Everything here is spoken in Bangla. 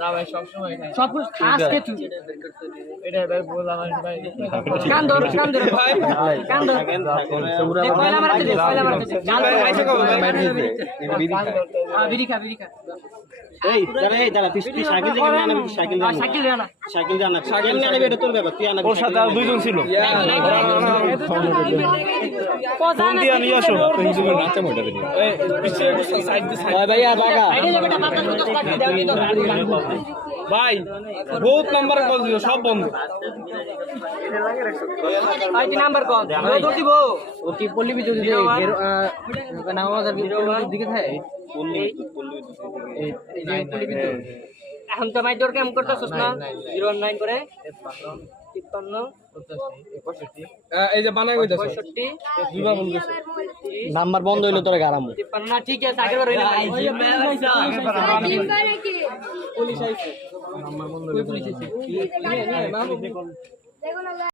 না ভাই সব সময় খাই সব খাস কে তুই এটা ভাই বললাম ভাই কান ধর ভাই কান ধর পয়লা মারতে দে কান ধর আইছে কো বিড়ি খা এই দাঁড়া তুই সাইকেল থেকে না আমি সাইকেল জানা সাইকেল না নেবে এটা তোর ব্যাপার তুই আনা ওর সাথে আর দুইজন ছিল ফোন দিয়ে নিয়ে আসো হিসেবে নাচা মোটা দিন এই পিছিয়ে সাইড দিয়ে ভাই আর বাগা ভাই বহুত নাম্বার কল দিও সব বন্ধ ভাই তুই নাম্বার কল দৌড় দিব ও কি পল্লী বিদ্যুৎ না আমাদের দিকে থাকে এই যে পল্লী বিদ্যুৎ এখন তো মাই তোর কাম করতেছস না 019 করে 53 এই যে বানাই কইতাছ 65 দুইবার বল গেছে নাম্বার বন্ধ হইলো তোর গারাম 53 না ঠিক আছে আগের বার হইলো পুলিশ আইছে নাম্বার বন্ধ পুলিশ আইছে